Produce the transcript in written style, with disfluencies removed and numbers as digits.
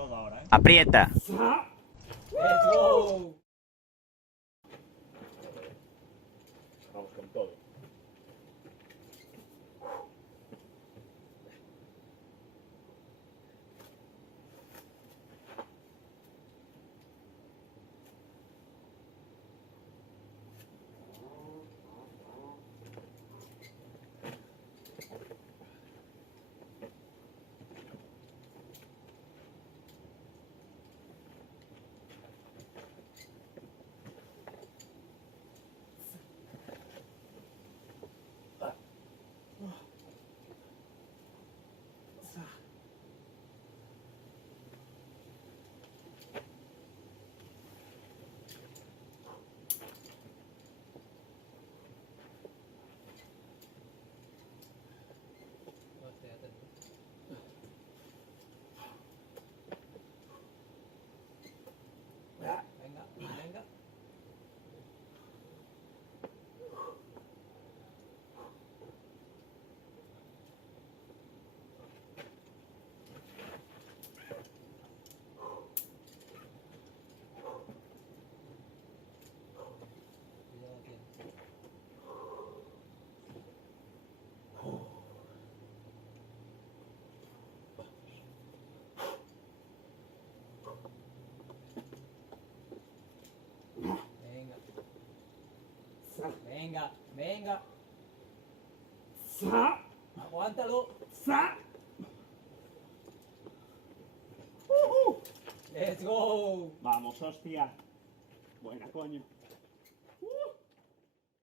todo ahora, ¿eh? Aprieta. ¡Let's go! Vamos con todo. Venga, venga. Cuidado, tío. Venga. Venga, venga. Aguántalo. Let's go. Vamos, hostia. Buena, coño.